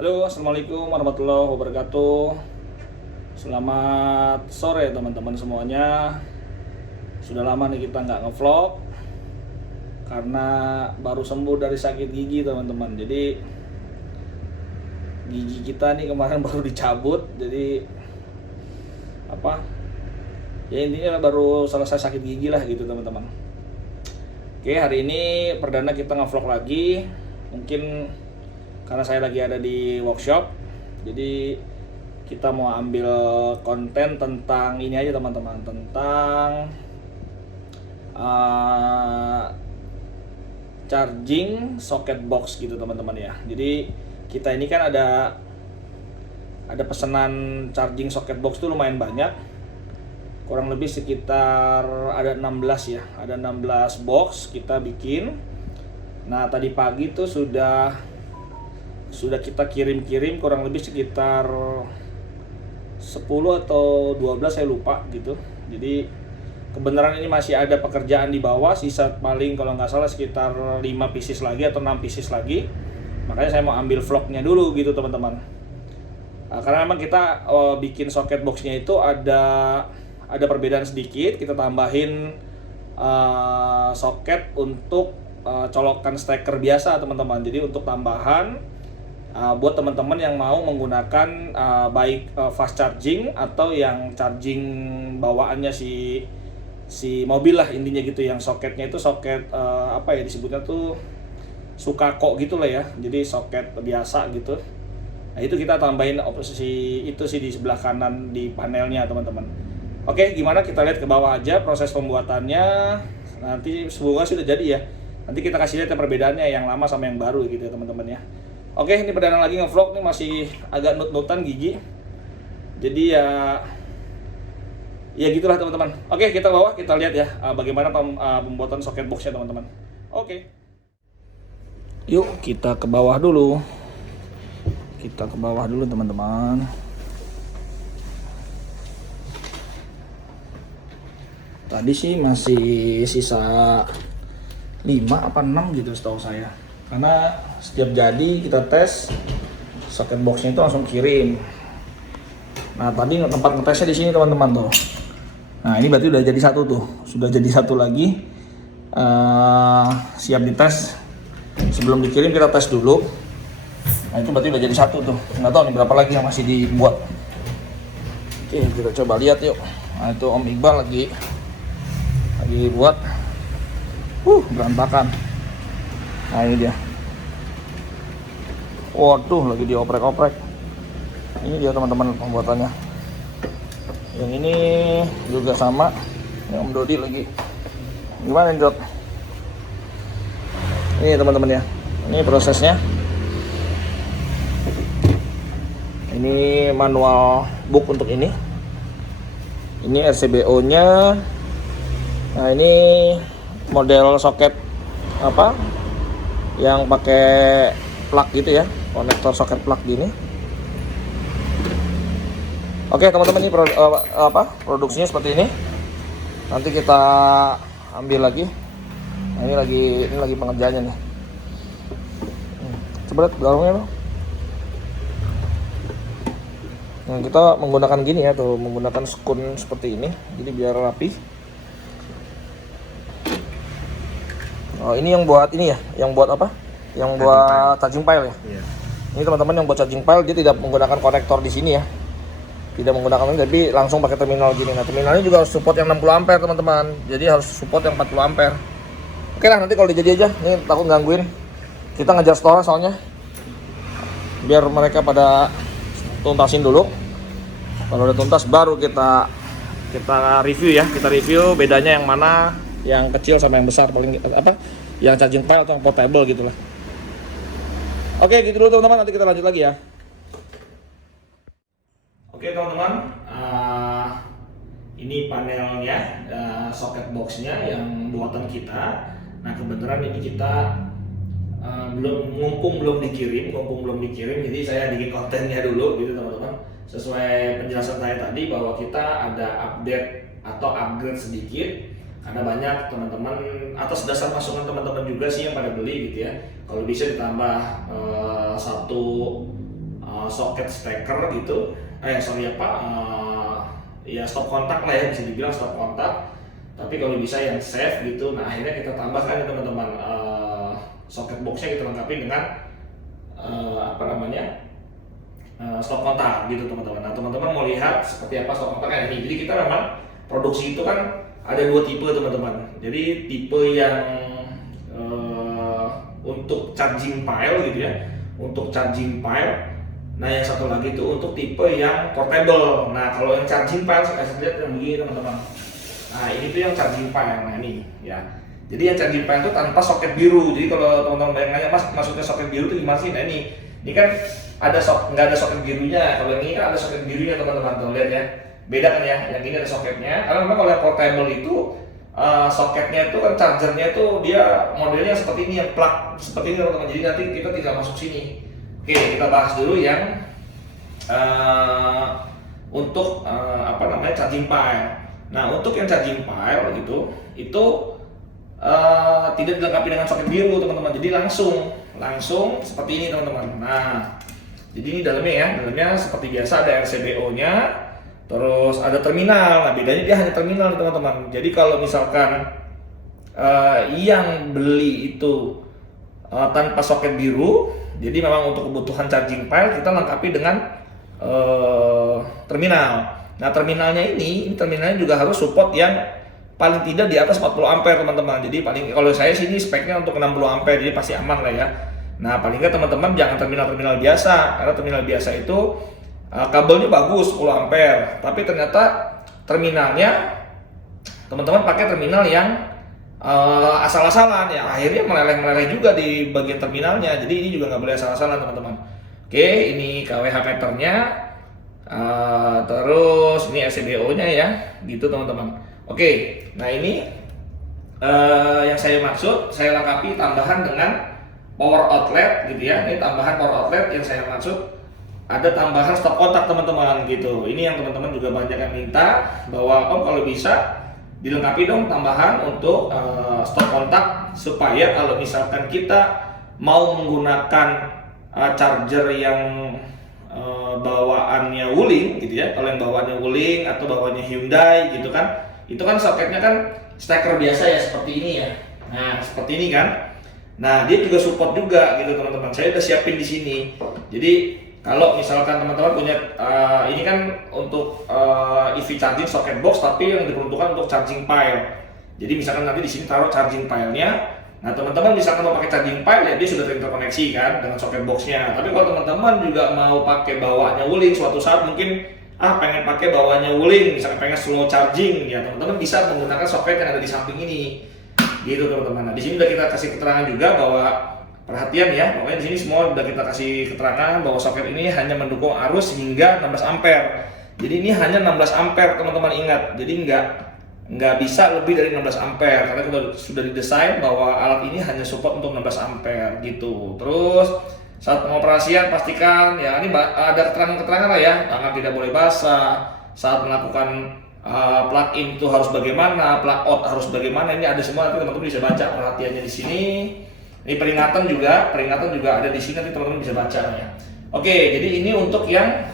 Halo, assalamualaikum warahmatullahi wabarakatuh. Selamat sore teman-teman semuanya. Sudah lama nih kita nggak ngevlog karena baru sembuh dari sakit gigi teman-teman. Jadi gigi kita nih kemarin baru dicabut. Jadi apa? Ya intinya baru selesai sakit gigi lah gitu teman-teman. Oke, hari ini perdana kita ngevlog lagi. Mungkin karena saya lagi ada di workshop, jadi kita mau ambil konten tentang ini aja teman-teman, tentang charging socket box gitu teman-teman ya. Jadi kita ini kan ada pesanan charging socket box tuh lumayan banyak, kurang lebih sekitar ada 16 ya, ada 16 box kita bikin. Nah tadi pagi tuh sudah kita kirim-kirim kurang lebih sekitar 10 atau 12 saya lupa gitu. Jadi kebenaran ini masih ada pekerjaan di bawah, sisa paling kalau nggak salah sekitar 5 pieces lagi atau 6 pieces lagi. Makanya saya mau ambil vlognya dulu gitu teman-teman. Karena memang kita bikin socket boxnya itu ada perbedaan sedikit. Kita tambahin socket untuk colokan steker biasa teman-teman. Jadi untuk tambahan buat teman-teman yang mau menggunakan baik fast charging atau yang charging bawaannya si mobil lah intinya gitu, yang soketnya itu soket apa ya disebutnya tuh Sukako gitu lah ya, jadi soket biasa gitu. Nah itu kita tambahin opsi itu sih di sebelah kanan di panelnya teman-teman. Oke, gimana kita lihat ke bawah aja proses pembuatannya. Nanti semoga sudah jadi ya. Nanti kita kasih lihat perbedaannya yang lama sama yang baru gitu ya teman-teman ya. Oke, ini perdana lagi ngevlog nih, masih agak nut-nutan gigi. Jadi ya gitulah teman-teman. Oke, kita bawah kita lihat ya bagaimana pembuatan socket boxnya teman-teman. Oke. Yuk kita ke bawah dulu. Kita ke bawah dulu teman-teman. Tadi sih masih sisa 5 apa 6 gitu setahu saya. Karena setiap jadi kita tes socket boxnya itu langsung kirim. Nah tadi tempat ngetesnya di sini teman-teman tuh. Nah ini berarti udah jadi satu tuh, sudah jadi satu lagi, siap dites. Sebelum dikirim kita tes dulu. Nah itu berarti udah jadi satu tuh. Nggak tahu nih berapa lagi yang masih dibuat. Oke kita coba lihat yuk. Nah itu Om Iqbal lagi buat. Berantakan. Nah ini dia. Waduh lagi dioprek-oprek. Ini dia teman-teman pembuatannya. Yang ini juga sama. Yang Om Dodi lagi. Gimana nih Dot? Ini teman-teman ya. Ini prosesnya. Ini manual book untuk ini. Ini RCBO-nya. Nah ini model soket apa? Yang pakai plug gitu ya, konektor soket plug gini. Oke teman-teman, ini produksinya seperti ini. Nanti kita ambil lagi. Nah, ini lagi pengerjaannya nih. Coba lihat garungnya loh. Nah, kita menggunakan gini ya, tuh menggunakan skun seperti ini, jadi biar rapi. Oh ini yang buat ini ya, yang buat apa? Yang buat charging pile ya. Iya. Ini teman-teman yang buat charging pile, dia tidak menggunakan konektor di sini ya. Tidak menggunakan ini, tapi langsung pakai terminal gini. Nah terminalnya juga harus support yang 60 ampere teman-teman. Jadi harus support yang 40 ampere. Oke lah, nanti kalau udah jadi aja. Ini takut gangguin. Kita ngejar store soalnya. Biar mereka pada tuntasin dulu. Kalau udah tuntas baru kita review ya. Kita review bedanya yang mana, yang kecil sama yang besar, paling apa? Yang charging pile atau yang portable gitulah. Oke, gitu dulu teman-teman. Nanti kita lanjut lagi ya. Oke teman-teman, ini panelnya, socket boxnya yang buatan kita. Nah kebetulan ini kita belum dikirim, jadi saya bikin kontennya dulu gitu teman-teman. Sesuai penjelasan saya tadi bahwa kita ada update atau upgrade sedikit, karena banyak teman-teman atas dasar masukan teman-teman juga sih yang pada beli gitu ya. Kalau bisa ditambah satu soket steker gitu, ya stop kontak lah ya, bisa dibilang stop kontak. Tapi kalau bisa yang safe gitu. Nah akhirnya kita tambahkan ya teman-teman, soket boxnya kita lengkapi dengan stop kontak gitu teman-teman. Nah teman-teman mau lihat seperti apa stop kontaknya ini. Jadi kita memang produksi itu kan ada 2 tipe teman-teman. Jadi tipe yang untuk charging pile gitu ya, untuk charging pile. Nah yang satu lagi itu untuk tipe yang portable. Nah kalau yang charging pile saya kasih lihat yang begini teman-teman. Nah ini tuh yang charging pile. Nah ini ya. Jadi yang charging pile itu tanpa soket biru. Jadi kalau teman-teman bayangin mas, maksudnya soket biru itu gimana sih? Nah ini kan ada nggak ada soket birunya. Kalau yang ini kan ada soket birunya teman-teman. Tuh lihat ya. Beda kan ya. Yang ini ada soketnya. Karena memang kalau yang portable itu soketnya itu kan, chargernya itu dia modelnya seperti ini, yang plug seperti ini teman-teman. Jadi nanti kita tinggal masuk sini. Oke, kita bahas dulu yang untuk charging pile. Nah untuk yang charging pile gitu itu tidak dilengkapi dengan soket biru teman-teman. Jadi langsung seperti ini teman-teman. Nah jadi ini dalamnya seperti biasa ada RCBO-nya. Terus ada terminal. Nah bedanya dia hanya terminal teman-teman. Jadi kalau misalkan yang beli itu tanpa soket biru, jadi memang untuk kebutuhan charging pile kita lengkapi dengan terminal. Nah terminalnya ini terminalnya juga harus support yang paling tidak di atas 40 ampere teman-teman. Jadi paling kalau saya sini speknya untuk 60 ampere, jadi pasti aman lah ya. Nah paling nggak teman-teman jangan terminal biasa, karena terminal biasa itu kabelnya bagus 10 ampere, tapi ternyata terminalnya teman-teman pakai terminal yang asal-asalan ya, akhirnya meleleh juga di bagian terminalnya. Jadi ini juga nggak boleh asal-asalan teman-teman. Oke, ini KWH meternya, terus ini RCBO-nya ya, gitu teman-teman. Oke, nah ini yang saya maksud, saya lengkapi tambahan dengan power outlet gitu ya. Ini tambahan power outlet yang saya maksud. Ada tambahan stop kontak teman-teman gitu. Ini yang teman-teman juga banyak yang minta bahwa kalau bisa dilengkapi dong tambahan untuk stop kontak, supaya kalau misalkan kita mau menggunakan charger yang bawaannya Wuling gitu ya. Kalau yang bawaannya Wuling atau bawaannya Hyundai gitu kan, itu kan soketnya kan steker biasa ya, seperti ini ya. Nah seperti ini kan. Nah dia juga support juga gitu teman-teman. Saya udah siapin di sini. Jadi kalau misalkan teman-teman punya ini kan untuk EV charging socket box, tapi yang diperuntukkan untuk charging pile. Jadi misalkan nanti di sini taruh charging pile-nya. Nah teman-teman misalkan mau pakai charging pile ya dia sudah terkoneksi kan dengan socket box-nya. Tapi kalau teman-teman juga mau pakai bawaannya Wuling, suatu saat mungkin pengen pakai bawaannya Wuling, misalkan pengen slow charging ya, teman-teman bisa menggunakan soket yang ada di samping ini. Gitu teman-teman. Nah di sini udah kita kasih keterangan juga bahwa perhatian ya, pokoknya di sini semua udah kita kasih keterangan bahwa soket ini hanya mendukung arus hingga 16 ampere. Jadi ini hanya 16 ampere teman-teman, ingat. Jadi nggak bisa lebih dari 16 ampere karena kita sudah didesain bahwa alat ini hanya support untuk 16 ampere gitu. Terus saat pengoperasian pastikan ya, ini ada keterangan-keterangan lah ya, tangan tidak boleh basah, saat melakukan plug in itu harus bagaimana, plug out harus bagaimana, ini ada semua, nanti teman-teman bisa baca perhatiannya di sini. Ini peringatan juga ada di sini, nanti teman-teman bisa baca ya. Oke, jadi ini untuk yang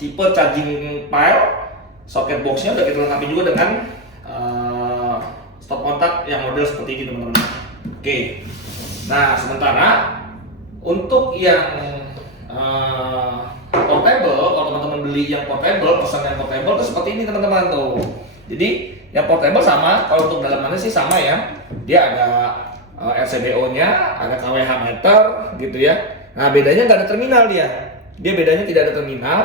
tipe charging pile, socket boxnya udah kita lengkapi juga dengan stop kontak yang model seperti ini teman-teman. Oke, nah sementara untuk yang portable, kalau teman-teman beli yang portable, pesan yang portable itu seperti ini teman-teman tuh. Jadi yang portable sama, kalau untuk dalamannya sih sama ya, dia ada RCBO-nya, ada KWH meter gitu ya. Nah bedanya nggak ada terminal dia bedanya tidak ada terminal.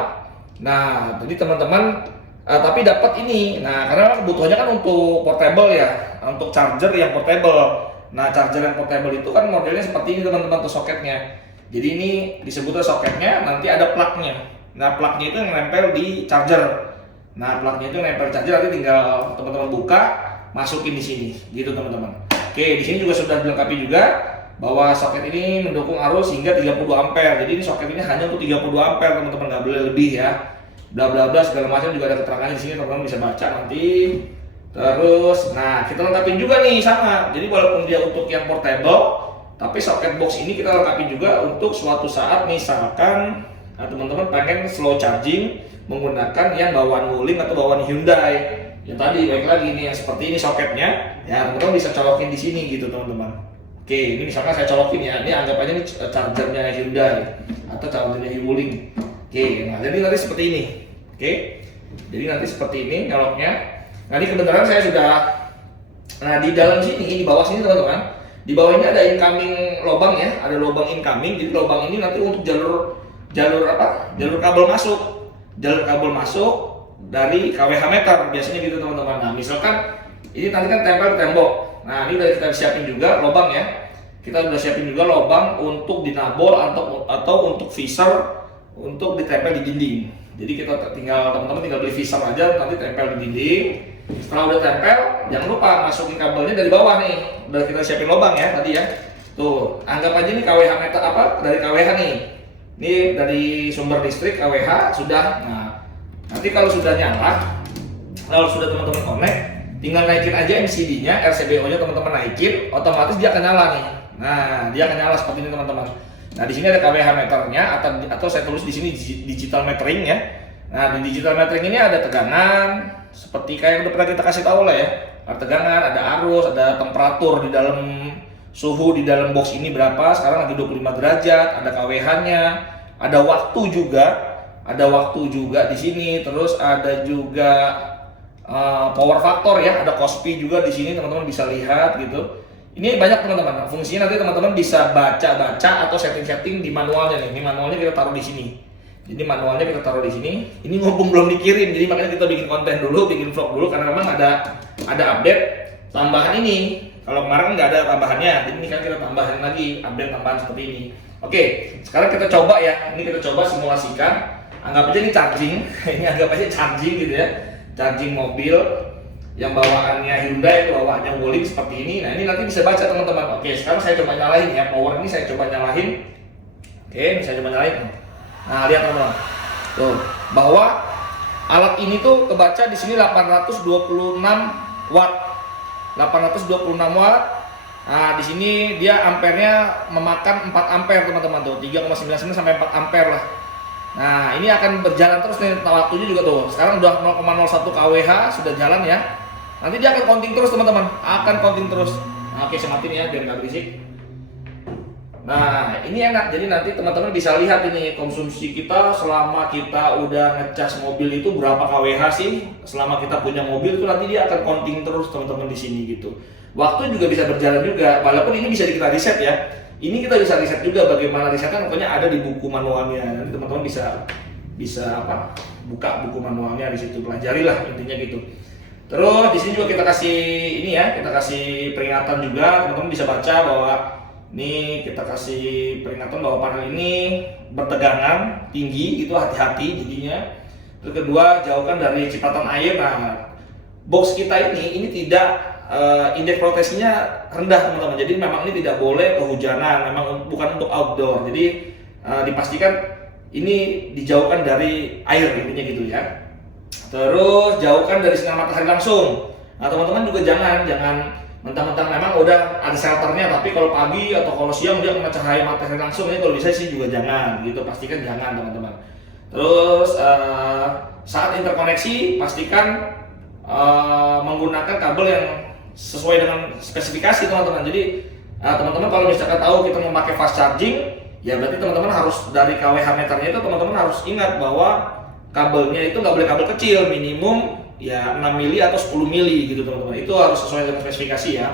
Nah jadi teman-teman tapi dapat ini. Nah karena kebutuhannya kan untuk portable ya, untuk charger yang portable. Nah charger yang portable itu kan modelnya seperti ini teman-teman tuh soketnya. Jadi ini disebutnya soketnya, nanti ada plugnya. Nah plugnya itu yang nempel di charger. Nah plugnya itu yang nempel di charger, nanti tinggal teman-teman buka, masukin di sini gitu teman-teman. Oke, di sini juga sudah dilengkapi juga bahwa soket ini mendukung arus hingga 30 ampere. Jadi ini soket ini hanya untuk 30 ampere teman-teman, nggak boleh lebih ya. Bla bla bla segala macam juga ada keterangannya di sini, teman-teman bisa baca nanti. Terus, nah kita lengkapin juga nih sama. Jadi walaupun dia untuk yang portable, tapi socket box ini kita lengkapi juga untuk suatu saat misalkan Nah, teman-teman pengen slow charging menggunakan yang bawaan Wuling atau bawaan Hyundai. Ya tadi baik lagi nih yang seperti ini soketnya, ya teman-teman bisa colokin di sini gitu teman-teman. Oke, ini misalkan saya colokin ya, ini anggap aja ini chargernya Hyundai atau chargernya Wuling. Oke, nah jadi nanti seperti ini. Oke, jadi nanti seperti ini nyoloknya. Nah ini kebenaran saya sudah, nah di dalam sini, di bawah sini teman-teman, di bawah ini ada incoming lubang ya, ada lubang incoming. Jadi lubang ini nanti untuk jalur apa? Jalur kabel masuk, dari KWH meter biasanya gitu teman-teman. Nah misalkan ini nanti kan tempel tembok. Nah ini udah kita siapin juga lubang ya. Kita udah siapin juga lubang untuk dinabol atau untuk visor untuk ditempel di dinding. Jadi kita teman-teman tinggal beli visor aja, nanti tempel di dinding. Setelah udah tempel, jangan lupa masukin kabelnya dari bawah nih. Udah kita siapin lubang ya tadi ya. Tuh, anggap aja nih KWH meter apa dari KWH nih. Ini dari sumber listrik KWH sudah. Nah, nanti kalau sudah nyala, kalau sudah teman-teman connect, tinggal naikin aja MCB-nya, RCBO-nya teman-teman naikin, otomatis dia akan nyala nih. Nah, dia akan nyala seperti ini teman-teman. Nah, di sini ada KWH meternya atau saya tulis di sini digital metering ya. Nah, di digital metering ini ada tegangan seperti kayak yang udah pernah kita kasih tahu lah ya. Ada tegangan, ada arus, ada temperatur di dalam suhu di dalam box ini berapa. Sekarang lagi 25 derajat, ada KWH-nya, ada waktu juga. Ada waktu juga di sini, terus ada juga power factor ya, ada Kospi juga di sini teman-teman bisa lihat gitu. Ini banyak teman-teman. Fungsinya nanti teman-teman bisa baca-baca atau setting-setting di manualnya nih. Ini manualnya kita taruh di sini. Jadi manualnya kita taruh di sini. Ini mumpung belum dikirim, jadi makanya kita bikin konten dulu, bikin vlog dulu karena memang ada update tambahan ini. Kalau kemarin nggak ada tambahannya, jadi ini kan kita tambahin lagi update tambahan seperti ini. Oke, sekarang kita coba ya. Ini kita coba simulasikan. Anggap aja ini charging, ini anggap aja charging gitu ya, charging mobil yang bawaannya Hyundai itu bawaannya Wuling seperti ini. Nah ini nanti bisa baca teman-teman. Oke, sekarang saya coba nyalain ya, power ini saya coba nyalain. Oke, ini saya coba nyalain. Nah lihat teman-teman, tuh bahwa alat ini tuh kebaca di sini 826 watt, 826 watt. Nah di sini dia ampernya memakan 4 ampere teman-teman tuh, 3,99 sampai 4 ampere lah. Nah ini akan berjalan terus nih waktunya juga tuh. Sekarang udah 0,01 kWh sudah jalan ya. Nanti dia akan counting terus teman-teman, akan counting terus. Nah, oke saya matiin ya biar nggak berisik. Nah ini enak, jadi nanti teman-teman bisa lihat ini konsumsi kita selama kita udah ngecas mobil itu berapa kWh sih. Selama kita punya mobil itu nanti dia akan counting terus teman-teman di sini gitu. Waktu juga bisa berjalan juga, walaupun ini bisa kita reset ya. Ini kita bisa riset juga bagaimana risetnya, pokoknya ada di buku manualnya. Nanti teman-teman bisa apa? Buka buku manualnya di situ, pelajari lah intinya gitu. Terus di sini juga kita kasih ini ya, kita kasih peringatan juga, teman-teman bisa baca bahwa ini kita kasih peringatan bahwa panel ini bertegangan tinggi, itu hati-hati jadinya. Terus kedua, jauhkan dari cipratan air. Nah, box kita ini tidak indeks proteksinya rendah teman-teman, jadi memang ini tidak boleh kehujanan, memang bukan untuk outdoor, jadi dipastikan ini dijauhkan dari air intinya gitu ya. Terus jauhkan dari sinar matahari langsung. Nah teman-teman juga jangan mentang-mentang memang udah ada shelternya, tapi kalau pagi atau kalau siang dia kena cahaya matahari langsung, ini kalau bisa sih juga jangan gitu, pastikan jangan teman-teman. Terus saat interkoneksi pastikan menggunakan kabel yang sesuai dengan spesifikasi teman-teman. Jadi teman-teman kalau misalkan tahu kita memakai fast charging, ya berarti teman-teman harus dari KWH meternya itu teman-teman harus ingat bahwa kabelnya itu nggak boleh kabel kecil, minimum ya 6 mili atau 10 mili gitu teman-teman. Itu harus sesuai dengan spesifikasi ya.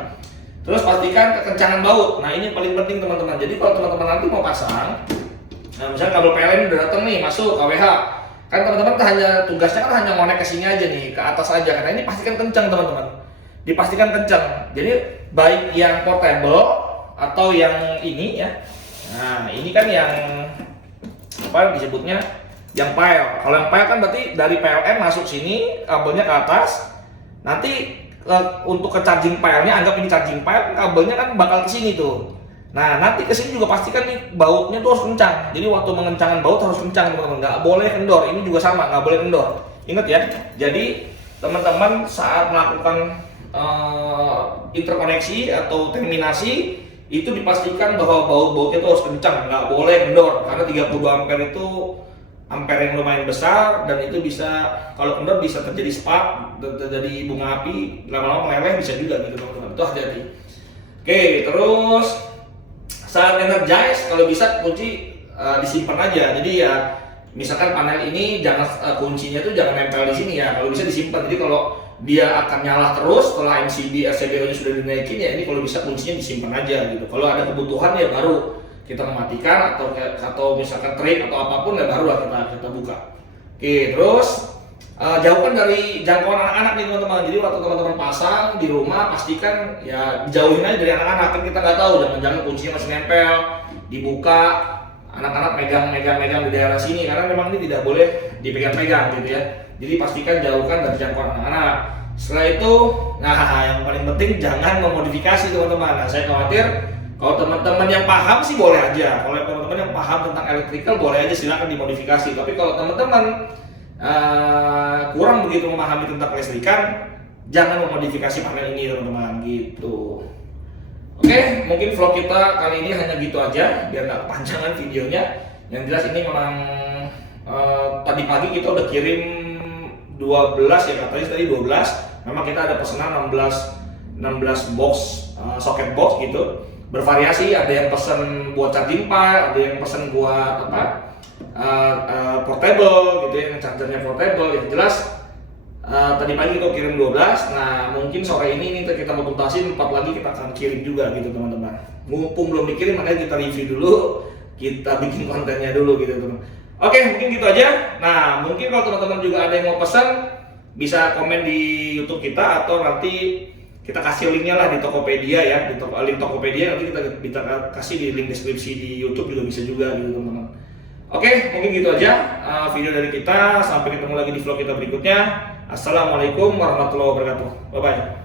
Terus pastikan kekencangan baut. Nah ini yang paling penting teman-teman. Jadi kalau teman-teman nanti mau pasang, nah misalnya kabel PLN udah datang nih masuk KWH, kan teman-teman hanya tugasnya kan hanya ngonek ke sini aja nih, ke atas aja. Karena ini pastikan kencang teman-teman. Dipastikan kencang. Jadi baik yang portable atau yang ini ya. Nah, ini kan yang apa disebutnya? Yang pile. Kalau yang pile kan berarti dari PLN masuk sini, kabelnya ke atas. Nanti untuk ke charging pile-nya, anggap ini charging pile, kabelnya kan bakal ke sini tuh. Nah, nanti ke sini juga pastikan nih bautnya tuh harus kencang. Jadi waktu mengencangkan baut harus kencang, teman-teman. Nggak boleh kendor. Ini juga sama, nggak boleh kendor. Ingat ya. Jadi teman-teman saat melakukan interkoneksi atau terminasi itu dipastikan bahwa baut-bautnya itu harus kencang, nggak boleh kendor karena 32 ampere itu ampere yang lumayan besar, dan itu bisa kalau kendor bisa terjadi spark, terjadi bunga api, lama-lama meleleh bisa juga gitu teman-teman. Itu hati-hati. Oke, terus saat energize kalau bisa kunci disimpan aja. Jadi ya misalkan panel ini jangan kuncinya tuh jangan nempel di sini ya. Kalau bisa disimpan. Jadi kalau dia akan nyala terus setelah MCB RCBO-nya sudah dinaikin, ya ini kalau bisa kuncinya disimpan aja gitu. Kalau ada kebutuhan ya baru kita mematikan, atau misalkan trip atau apapun ya baru lah kita buka. Oke, terus jauhkan dari jangkauan anak-anak nih teman-teman. Jadi waktu teman-teman pasang di rumah pastikan ya jauhin aja dari anak-anak, kan kita nggak tahu, jangan kuncinya masih nempel, dibuka anak-anak megang di daerah sini, karena memang ini tidak boleh dipegang-pegang gitu ya. Jadi pastikan jauhkan dari jangkauan anak-anak. Setelah itu, nah yang paling penting jangan memodifikasi teman-teman. Nah, saya khawatir kalau teman-teman yang paham sih boleh aja. Kalau teman-teman yang paham tentang electrical boleh aja, silakan dimodifikasi. Tapi kalau teman-teman kurang begitu memahami tentang kelistrikan, jangan memodifikasi panel ini teman-teman gitu. Oke, mungkin vlog kita kali ini hanya gitu aja biar nggak kepanjangan videonya. Yang jelas ini memang tadi pagi kita udah kirim 12 ya, katanya tadi 12. Memang kita ada pesanan 16 box socket box gitu. Bervariasi, ada yang pesan buat charging pile, ada yang pesan buat portable gitu ya, yang chargernya portable. Yang jelas tadi pagi kita kirim 12. Nah mungkin sore ini kita mau tuntasin 4 lagi, kita akan kirim juga gitu teman-teman. Mumpung belum dikirim makanya kita review dulu, kita bikin kontennya dulu gitu teman. Oke, mungkin gitu aja. Nah mungkin kalau teman-teman juga ada yang mau pesan, bisa komen di YouTube kita, atau nanti kita kasih linknya lah di Tokopedia ya, di link Tokopedia nanti kita kasih di link deskripsi di YouTube juga bisa juga gitu teman-teman. Oke, mungkin gitu aja video dari kita. Sampai ketemu lagi di vlog kita berikutnya. Assalamualaikum warahmatullahi wabarakatuh. Bye bye.